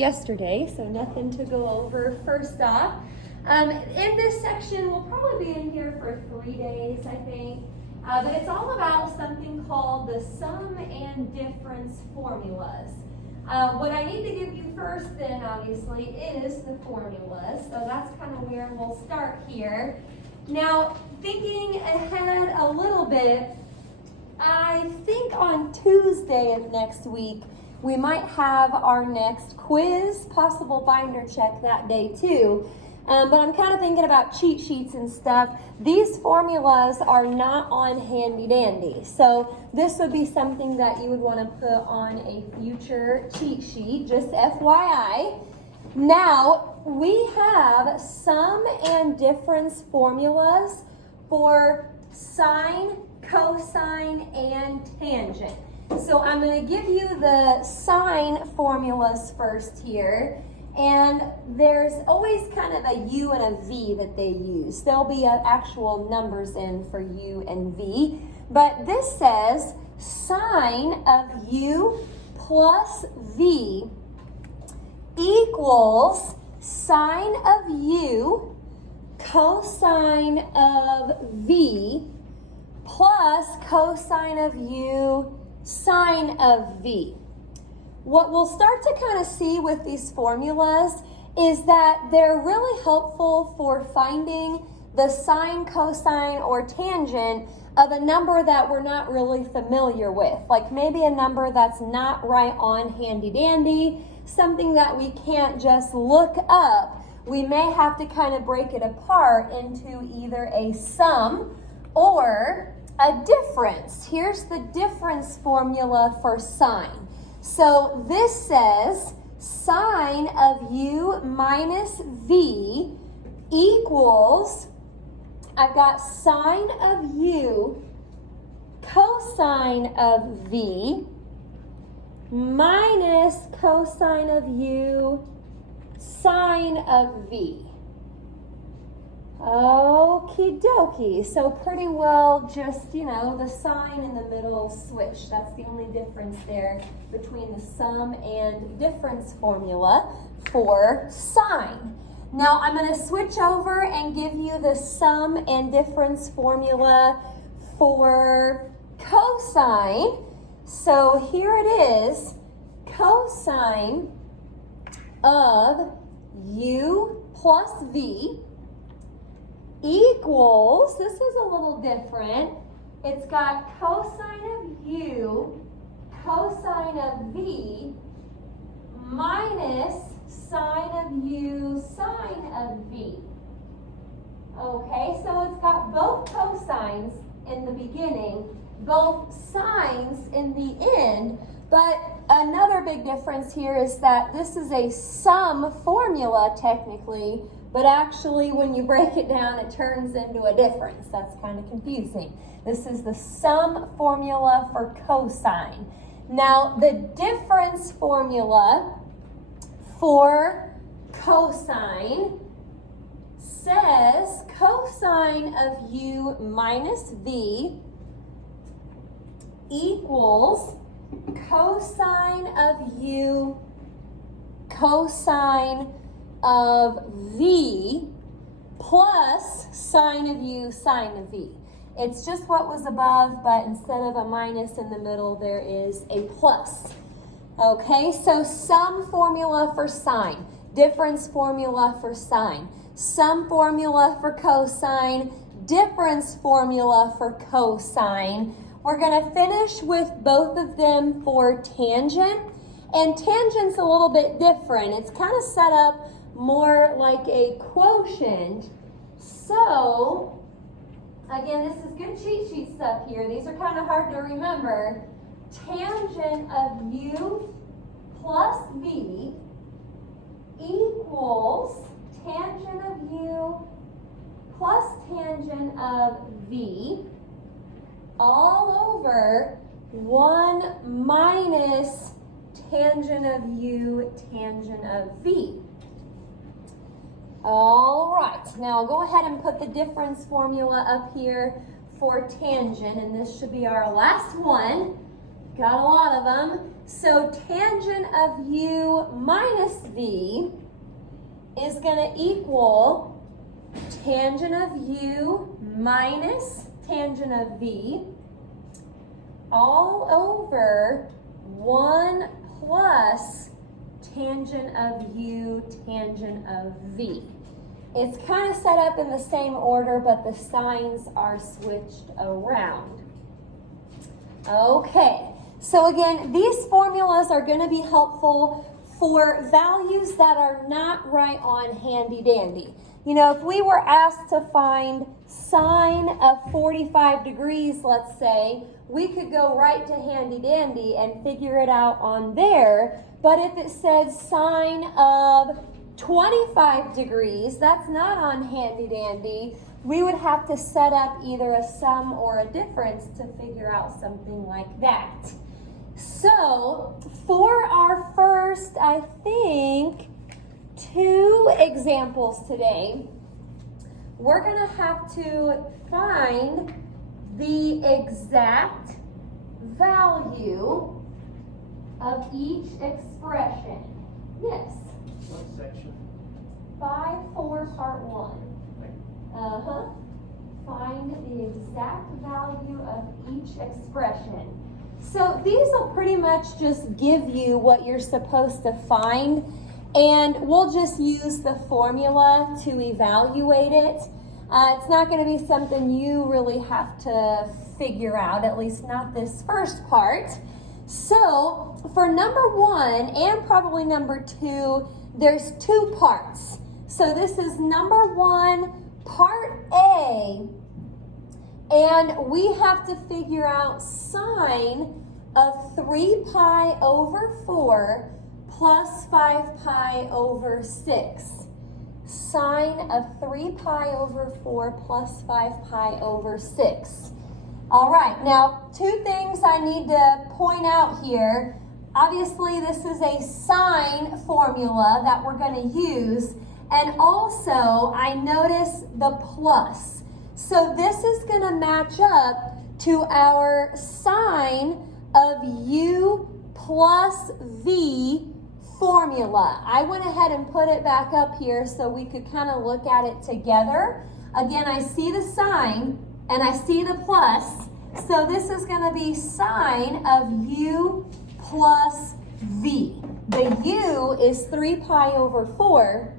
yesterday, so nothing to go over. First off, in this section, we'll probably be in here for 3 days, I think, but it's all about something called the sum and difference formulas. What I need to give you first then, obviously, is the formulas, so that's kind of where we'll start here. Now, thinking ahead a little bit, I think on Tuesday of next week, we might have our next quiz, possible binder check that day too. But I'm kind of thinking about cheat sheets and stuff. These formulas are not on handy dandy. So this would be something that you would want to put on a future cheat sheet, just FYI. Now, we have sum and difference formulas for sine, cosine, and tangent. So I'm going to give you the sine formulas first here. And there's always kind of a U and a V that they use. There'll be actual numbers in for U and V. But this says sine of U plus V equals sine of U cosine of V plus cosine of U sine of V. What we'll start to kind of see with these formulas is that they're really helpful for finding the sine, cosine, or tangent of a number that we're not really familiar with. Like maybe a number that's not right on handy dandy, something that we can't just look up. We may have to kind of break it apart into either a sum or a difference. Here's the difference formula for sine. So this says sine of U minus V equals, I've got sine of U cosine of V minus cosine of U sine of V. Okie dokie. So pretty well just, the sign in the middle switch. That's the only difference there between the sum and difference formula for sine. Now I'm going to switch over and give you the sum and difference formula for cosine. So here it is. Cosine of U plus V equals, this is a little different, it's got cosine of U, cosine of V, minus sine of U, sine of V. Okay, so it's got both cosines in the beginning, both sines in the end, but another big difference here is that this is a sum formula technically, but actually when you break it down, it turns into a difference. That's kind of confusing. This is the sum formula for cosine. Now, the difference formula for cosine says cosine of U minus V equals cosine of U cosine of V plus sine of U sine of V. It's just what was above, but instead of a minus in the middle, there is a plus. Okay, so sum formula for sine, difference formula for sine, sum formula for cosine, difference formula for cosine. We're going to finish with both of them for tangent. And tangent's a little bit different. It's kind of set up more like a quotient. So, again, this is good cheat sheet stuff here. These are kind of hard to remember. Tangent of U plus V equals tangent of U plus tangent of V all over 1 minus tangent of U, tangent of V. All right, now I'll go ahead and put the difference formula up here for tangent, and this should be our last one. Got a lot of them. So tangent of u minus v is going to equal tangent of u minus tangent of v all over 1 plus tangent of u tangent of v. It's kind of set up in the same order, but the signs are switched around. Okay, so again, these formulas are going to be helpful for values that are not right on handy dandy. You know, if we were asked to find sine of 45 degrees, let's say, we could go right to handy dandy and figure it out on there. But if it said sine of 25 degrees, that's not on handy dandy. We would have to set up either a sum or a difference to figure out something like that. So for our first, I think, 2 examples today, we're going to have to find the exact value of each expression. Yes? What section? 5-4 part 1. Find the exact value of each expression. So these will pretty much just give you what you're supposed to find, and we'll just use the formula to evaluate it. It's not going to be something you really have to figure out, at least not this first part. So for number 1 and probably number 2, there's 2 parts. So this is number 1, part A, and we have to figure out sine of 3 pi over 4 plus 5 pi over 6. Sine of 3 pi over 4 plus 5 pi over 6. All right, now 2 things I need to point out here. Obviously, this is a sine formula that we're going to use. And also, I notice the plus. So this is going to match up to our sine of u plus v formula. I went ahead and put it back up here so we could kind of look at it together. Again, I see the sine and I see the plus. So this is going to be sine of u plus v. The u is 3 pi over 4.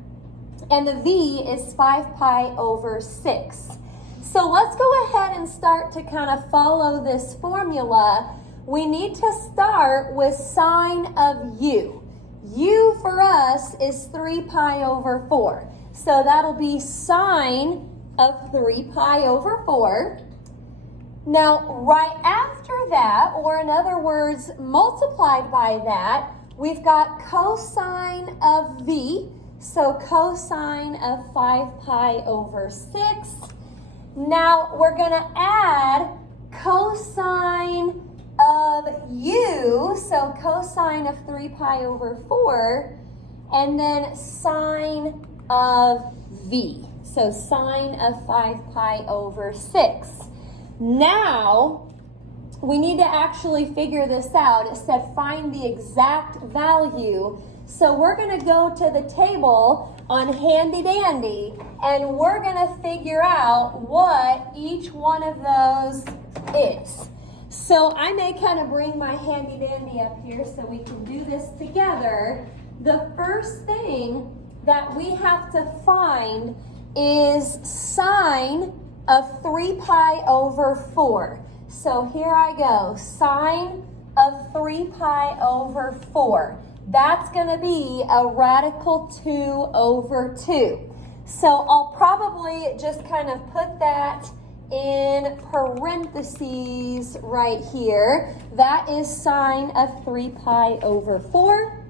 And the v is 5 pi over 6. So let's go ahead and start to kind of follow this formula. We need to start with sine of u. U for us is 3 pi over 4. So that'll be sine of 3 pi over 4. Now, right after that, or in other words, multiplied by that, we've got cosine of v. So cosine of 5 pi over 6. Now we're going to add cosine of u, so cosine of 3 pi over 4, and then sine of v, so sine of 5 pi over 6. Now we need to actually figure this out. It said find the exact value. So we're going to go to the table on Handy Dandy, and we're going to figure out what each one of those is. So I may kind of bring my Handy Dandy up here so we can do this together. The first thing that we have to find is sine of 3 pi over 4. So here I go, sine of 3 pi over 4. That's going to be a radical 2 over 2. So I'll probably just kind of put that in parentheses right here. That is sine of 3 pi over 4.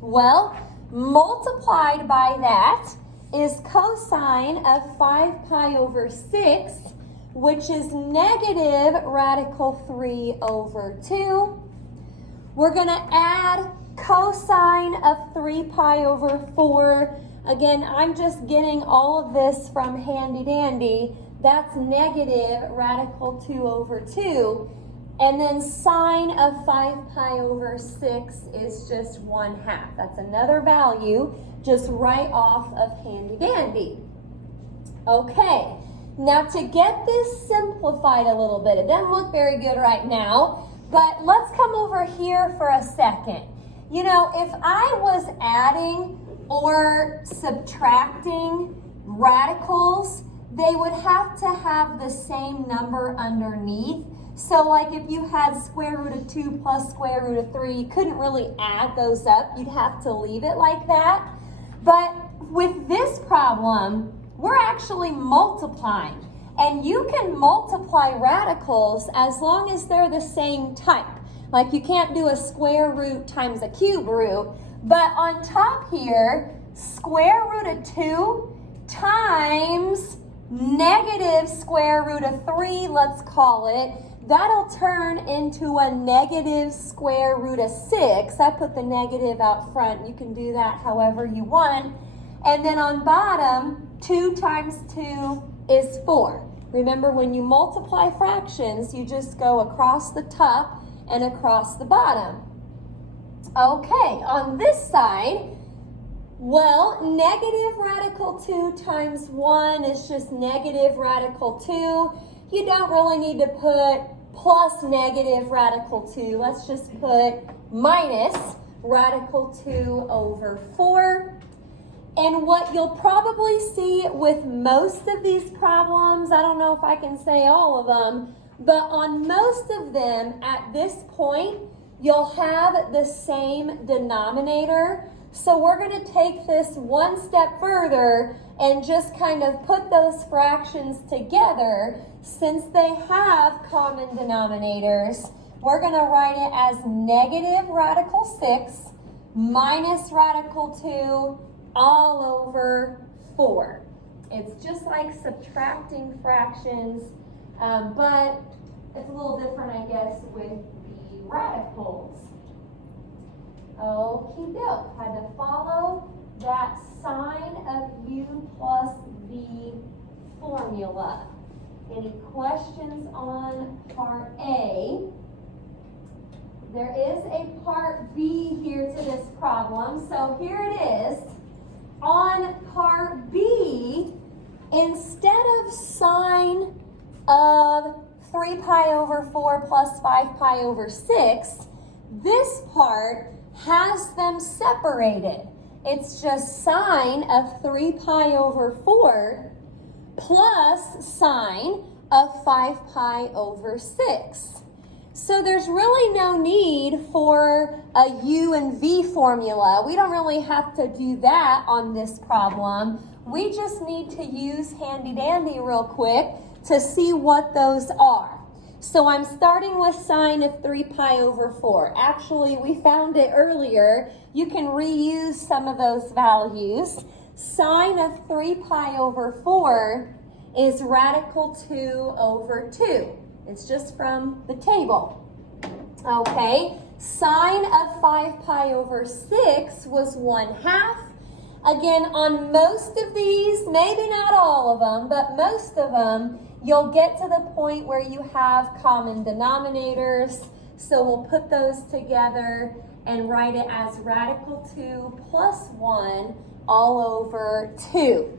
Well, multiplied by that is cosine of 5 pi over 6, which is negative radical 3 over 2. We're going to add cosine of 3 pi over 4. Again, I'm just getting all of this from Handy Dandy. That's negative radical 2 over 2. And then sine of 5 pi over 6 is just 1/2. That's another value just right off of handy dandy. Okay, now to get this simplified a little bit, it doesn't look very good right now, but let's come over here for a second. You know, if I was adding or subtracting radicals, they would have to have the same number underneath. So like if you had square root of 2 plus square root of 3, you couldn't really add those up. You'd have to leave it like that. But with this problem, we're actually multiplying. And you can multiply radicals as long as they're the same type. Like you can't do a square root times a cube root. But on top here, square root of 2 times negative square root of 3, let's call it, that'll turn into a negative square root of 6. I put the negative out front. You can do that however you want. And then on bottom, 2 times 2 is 4. Remember, when you multiply fractions, you just go across the top and across the bottom. Okay, on this side, well, negative radical 2 times 1 is just negative radical 2. You don't really need to put plus negative radical 2. Let's just put minus radical 2 over 4. And what you'll probably see with most of these problems, I don't know if I can say all of them, but on most of them at this point, you'll have the same denominator. So we're going to take this one step further and just kind of put those fractions together. Since they have common denominators, we're going to write it as negative radical 6 minus radical 2 all over 4. It's just like subtracting fractions, but it's a little different, I guess, with the radicals. Okie doke. Had to follow that sine of u plus v formula. Any questions on part A? There is a part B here to this problem. So here it is. On part B, instead of sine of 3 pi over 4 plus 5 pi over 6, this part has them separated. It's just sine of 3 pi over 4 plus sine of 5 pi over 6. So there's really no need for a u and v formula. We don't really have to do that on this problem. We just need to use handy dandy real quick to see what those are. So I'm starting with sine of 3 pi over 4. Actually, we found it earlier. You can reuse some of those values. Sine of 3 pi over 4 is radical 2 over 2. It's just from the table. Okay, sine of 5 pi over 6 was 1/2. Again, on most of these, maybe not all of them, but most of them, you'll get to the point where you have common denominators. So we'll put those together and write it as radical 2 plus 1 all over 2.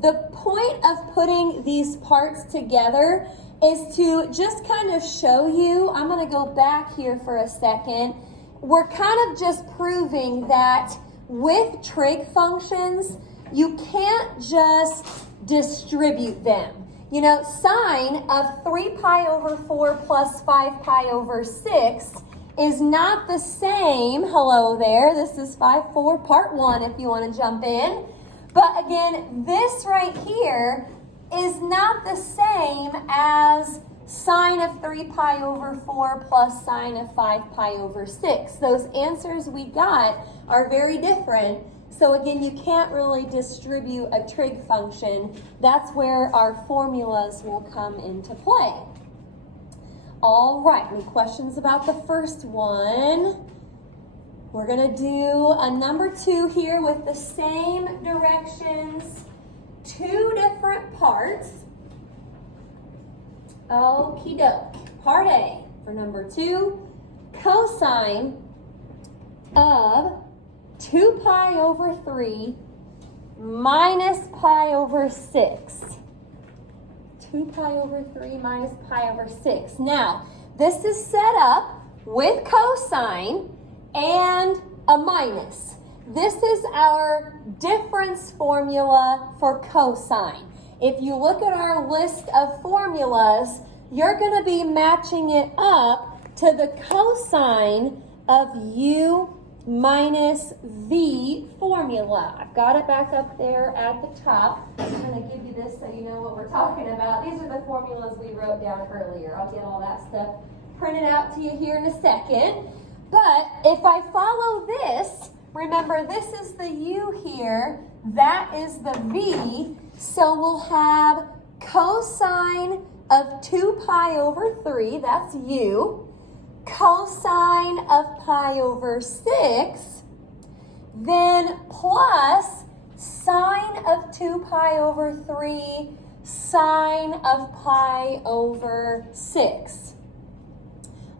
The point of putting these parts together is to just kind of show you, I'm going to go back here for a second. We're kind of just proving that with trig functions, you can't just distribute them. You know, sine of 3 pi over 4 plus 5 pi over 6 is not the same. Hello there. This is 5-4 part 1 if you want to jump in. But again, this right here is not the same as sine of 3 pi over 4 plus sine of 5 pi over 6. Those answers we got are very different. So again, you can't really distribute a trig function. That's where our formulas will come into play. All right, any questions about the first one? We're going to do a number 2 here with the same directions, 2 different parts. Okie doke. Part A for number 2, cosine of 2 pi over 3 minus pi over 6. 2 pi over 3 minus pi over 6. Now, this is set up with cosine and a minus. This is our difference formula for cosine. If you look at our list of formulas, you're going to be matching it up to the cosine of u minus v formula. I've got it back up there at the top. I'm going to give you this so you know what we're talking about. These are the formulas we wrote down earlier. I'll get all that stuff printed out to you here in a second. But if I follow this, remember this is the u here, that is the v, so we'll have cosine of 2 pi over 3, that's u, cosine of pi over 6, then plus sine of 2 pi over 3, sine of pi over 6.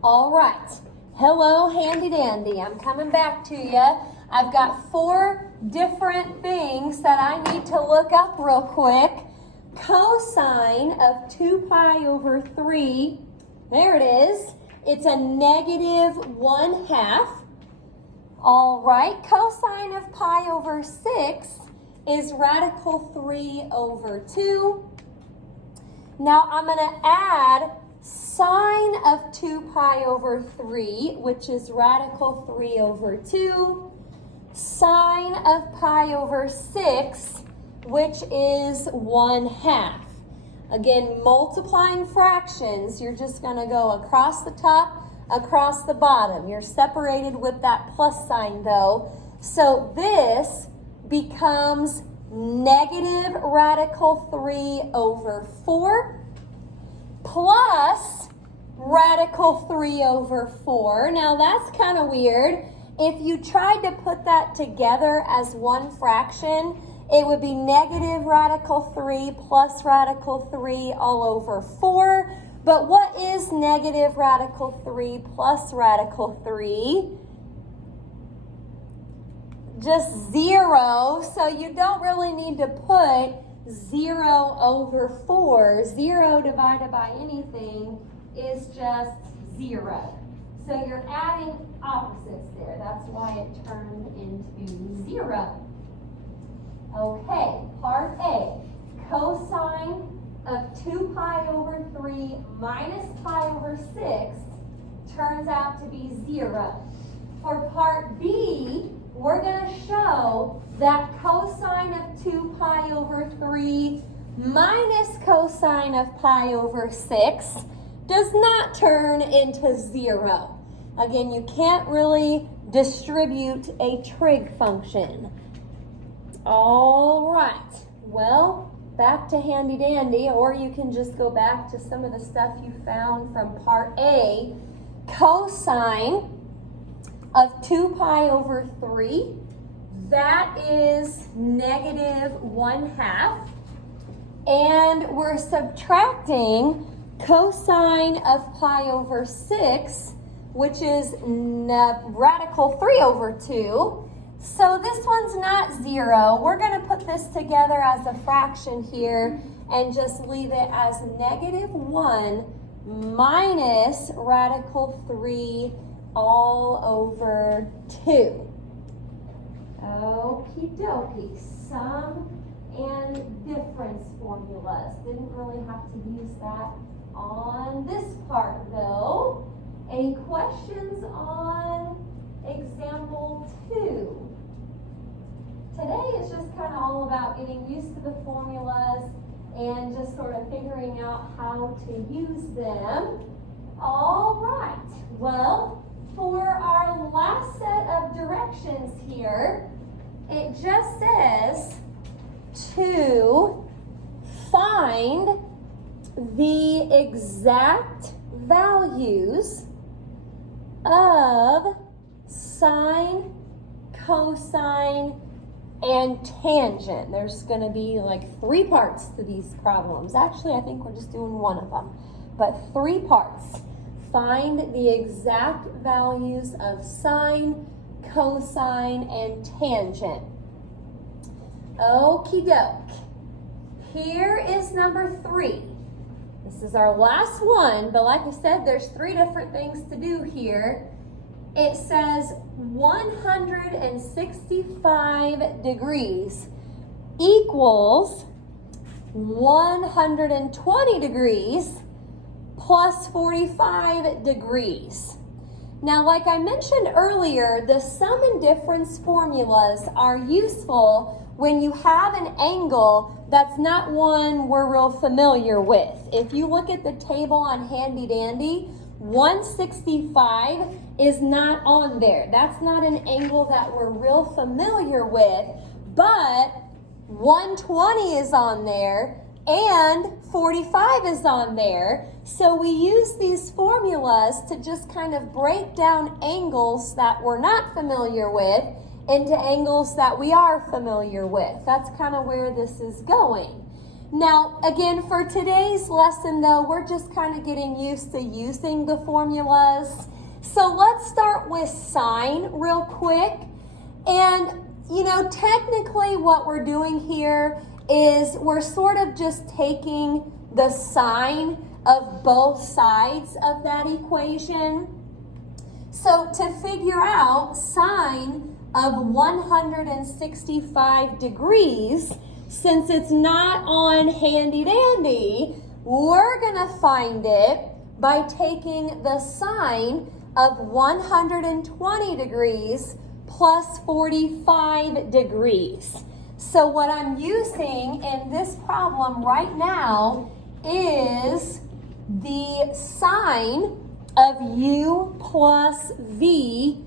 All right. Hello, handy dandy. I'm coming back to you. I've got 4 different things that I need to look up real quick. Cosine of 2 pi over 3, there it is. It's a negative 1/2. All right, cosine of pi over 6 is radical 3 over 2. Now I'm going to add sine of 2 pi over 3, which is radical 3 over 2. Sine of pi over 6, which is 1/2. Again, multiplying fractions, you're just going to go across the top, across the bottom. You're separated with that plus sign though. So this becomes negative radical 3 over 4 plus radical 3 over 4. Now that's kind of weird. If you tried to put that together as one fraction, it would be negative radical 3 plus radical 3 all over 4. But what is negative radical 3 plus radical 3? Just 0. So you don't really need to put 0 over 4. 0 divided by anything is just 0. So you're adding opposites there. That's why it turned into 0. Okay, part A. Cosine of 2 pi over 3 minus pi over 6 turns out to be 0. For part B, we're going to show that cosine of 2 pi over 3 minus cosine of pi over 6 does not turn into 0. Again, you can't really distribute a trig function. All right, well, back to handy dandy, or you can just go back to some of the stuff you found from part A. Cosine of 2 pi over 3, that is negative 1/2. And we're subtracting cosine of pi over 6, which is radical 3 over 2. So this one's not 0. We're going to put this together as a fraction here and just leave it as negative 1 minus radical 3 all over 2. Okie dokie. Sum and difference formulas. Didn't really have to use that on this part though. Any questions on example 2? Today is just kind of all about getting used to the formulas and just sort of figuring out how to use them. All right. Well, for our last set of directions here, it just says to find the exact values of sine, cosine, and tangent. There's going to be like 3 parts to these problems. Actually, I think we're just doing one of them, but 3 parts. find the exact values of sine, cosine, and tangent. Okie doke. Here is number 3. This is our last one, but like I said, there's 3 different things to do here. It says 165 degrees equals 120 degrees plus 45 degrees. Now, like I mentioned earlier, the sum and difference formulas are useful when you have an angle that's not one we're real familiar with. If you look at the table on Handy Dandy, 165 is not on there. That's not an angle that we're real familiar with, but 120 is on there and 45 is on there. So we use these formulas to just kind of break down angles that we're not familiar with into angles that we are familiar with. That's kind of where this is going. Now, again, for today's lesson, though, we're just kind of getting used to using the formulas. So let's start with sine real quick. And, you know, technically what we're doing here is we're sort of just taking the sine of both sides of that equation. So to figure out sine of 165 degrees, since it's not on Handy Dandy, we're going to find it by taking the sine of 120 degrees plus 45 degrees. So what I'm using in this problem right now is the sine of u plus v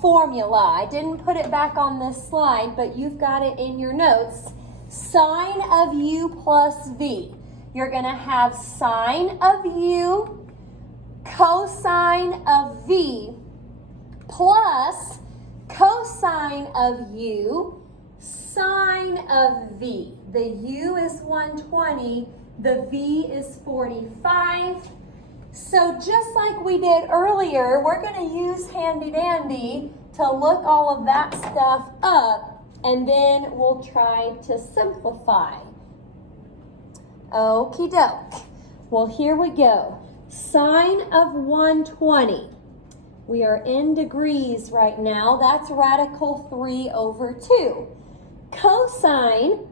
formula. I didn't put it back on this slide, but you've got it in your notes. Sine of u plus v. You're going to have sine of u cosine of v plus cosine of u sine of v. The u is 120, the v is 45. So just like we did earlier, we're going to use Handy Dandy to look all of that stuff up, and then we'll try to simplify. Okie doke. Well, here we go. Sine of 120. We are in degrees right now. That's radical 3 over 2. Cosine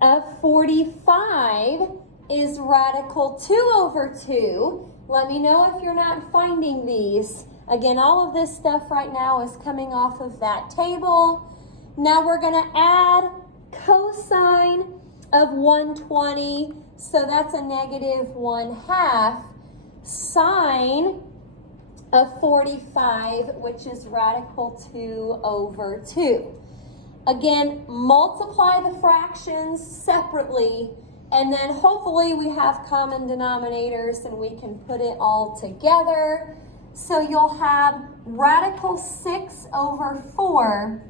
of 45 is radical 2 over 2. Let me know if you're not finding these. Again, all of this stuff right now is coming off of that table. Now we're going to add cosine of 120. So that's a negative 1/2. Sine of 45, which is radical 2 over 2. Again, multiply the fractions separately, and then hopefully we have common denominators and we can put it all together. So you'll have radical 6 over 4.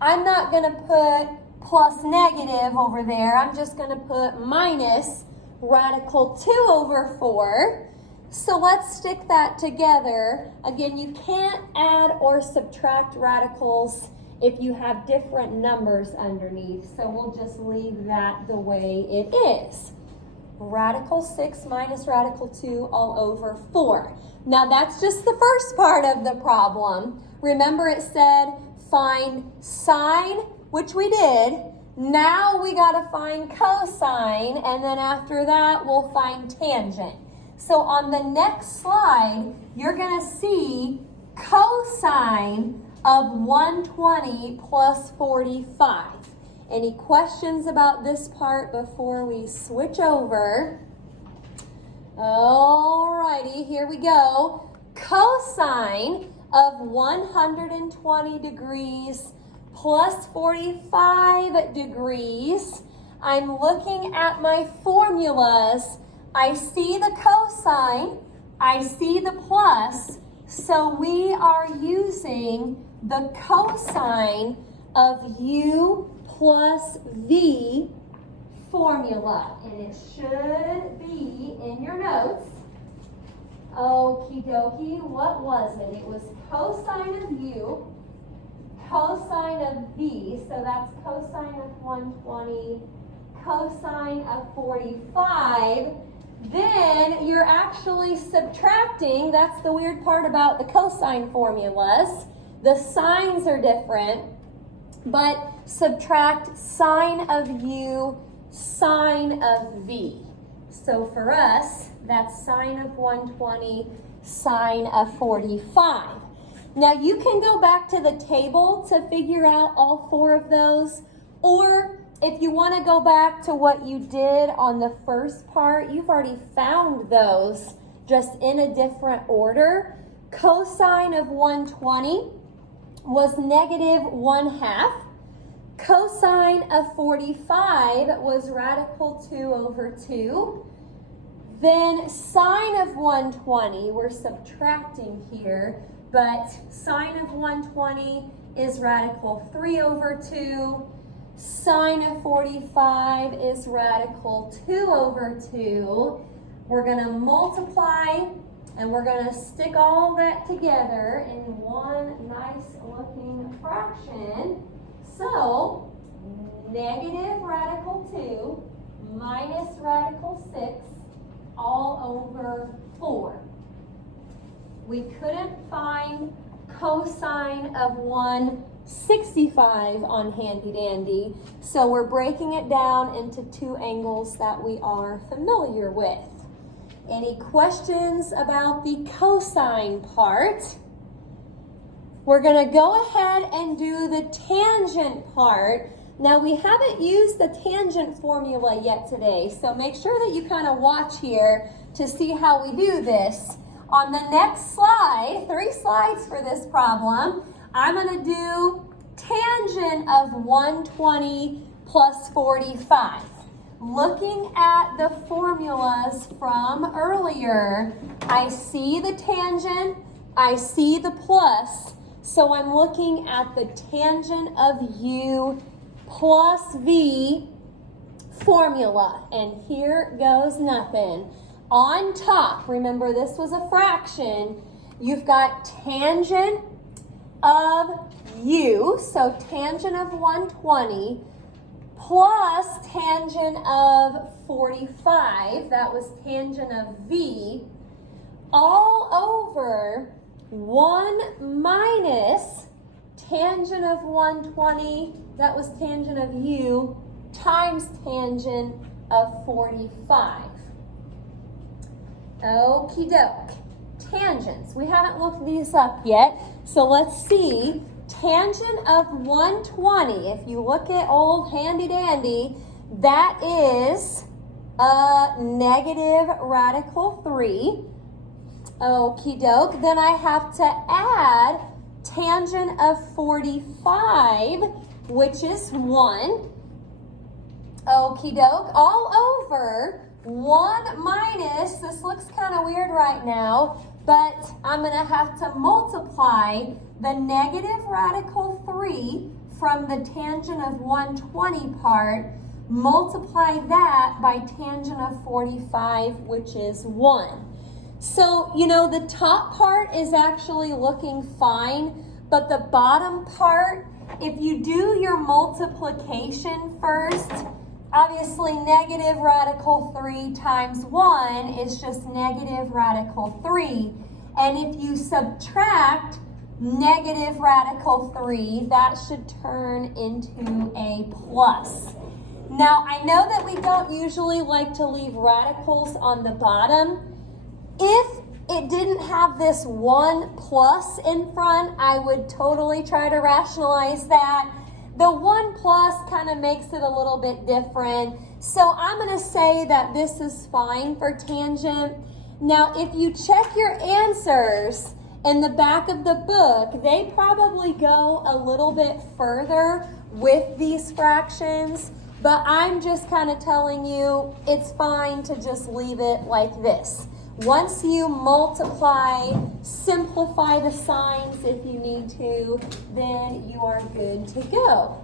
I'm not going to put plus negative over there. I'm just going to put minus radical 2 over 4. So let's stick that together. Again, you can't add or subtract radicals if you have different numbers underneath. So we'll just leave that the way it is. Radical 6 minus radical 2 all over 4. Now that's just the first part of the problem. Remember it said find sine, which we did. Now we got to find cosine, and then after that we'll find tangent. So on the next slide, you're going to see cosine of 120 plus 45. Any questions about this part before we switch over? Alrighty, here we go. Cosine of 120 degrees plus 45 degrees. I'm looking at my formulas. I see the cosine, I see the plus, so we are using the cosine of u plus v formula, and it should be in your notes. Okie dokie, what was it? It was cosine of u, cosine of v, so that's cosine of 120, cosine of 45. Then you're actually subtracting. That's the weird part about the cosine formulas. The signs are different, but subtract sine of u, sine of v. So for us, that's sine of 120, sine of 45. Now you can go back to the table to figure out all four of those, or if you want to go back to what you did on the first part, you've already found those just in a different order. Cosine of 120 was negative 1/2. Cosine of 45 was radical 2 over 2. Then sine of 120, we're subtracting here, but sine of 120 is radical 3 over 2. Sine of 45 is radical 2 over 2. We're going to multiply, and we're going to stick all that together in one nice looking fraction. So, negative radical 2 minus radical 6 all over 4. We couldn't find cosine of 165 on Handy Dandy, so we're breaking it down into two angles that we are familiar with. Any questions about the cosine part? We're going to go ahead and do the tangent part. Now, we haven't used the tangent formula yet today, so make sure that you kind of watch here to see how we do this. On the next slide, 3 slides for this problem, I'm going to do tangent of 120 plus 45. Looking at the formulas from earlier, I see the tangent, I see the plus, so I'm looking at the tangent of u plus v formula, and here goes nothing. On top, remember this was a fraction, you've got tangent of u, so tangent of 120, plus tangent of 45, that was tangent of v, all over 1 minus tangent of 120, that was tangent of u, times tangent of 45. Okie doke. Tangents. We haven't looked these up yet, so let's see. Tangent of 120, if you look at old Handy Dandy, that is a negative radical 3. Okie doke. Then I have to add tangent of 45, which is 1. Okie doke. All over 1 minus, this looks kind of weird right now, but I'm going to have to multiply the negative radical 3 from the tangent of 120 part, multiply that by tangent of 45, which is 1. So, you know, the top part is actually looking fine, but the bottom part, if you do your multiplication first, obviously negative radical 3 times 1 is just negative radical 3. And if you subtract negative radical 3, that should turn into a plus. Now, I know that we don't usually like to leave radicals on the bottom. If it didn't have this 1 plus in front, I would totally try to rationalize that. The 1 plus kind of makes it a little bit different. So I'm going to say that this is fine for tangent. Now, if you check your answers in the back of the book, they probably go a little bit further with these fractions, but I'm just kind of telling you it's fine to just leave it like this. Once you multiply, simplify the signs if you need to, then you are good to go.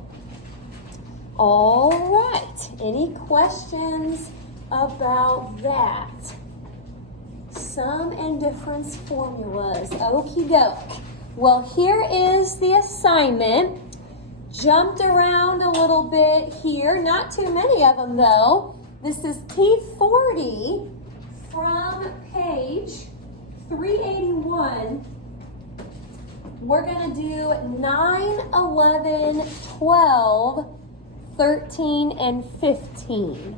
All right, any questions about that? sum and difference formulas. Okie doke. Well, here is the assignment. Jumped around a little bit here. Not too many of them though. This is P40 from page 381. We're going to do 9, 11, 12, 13, and 15.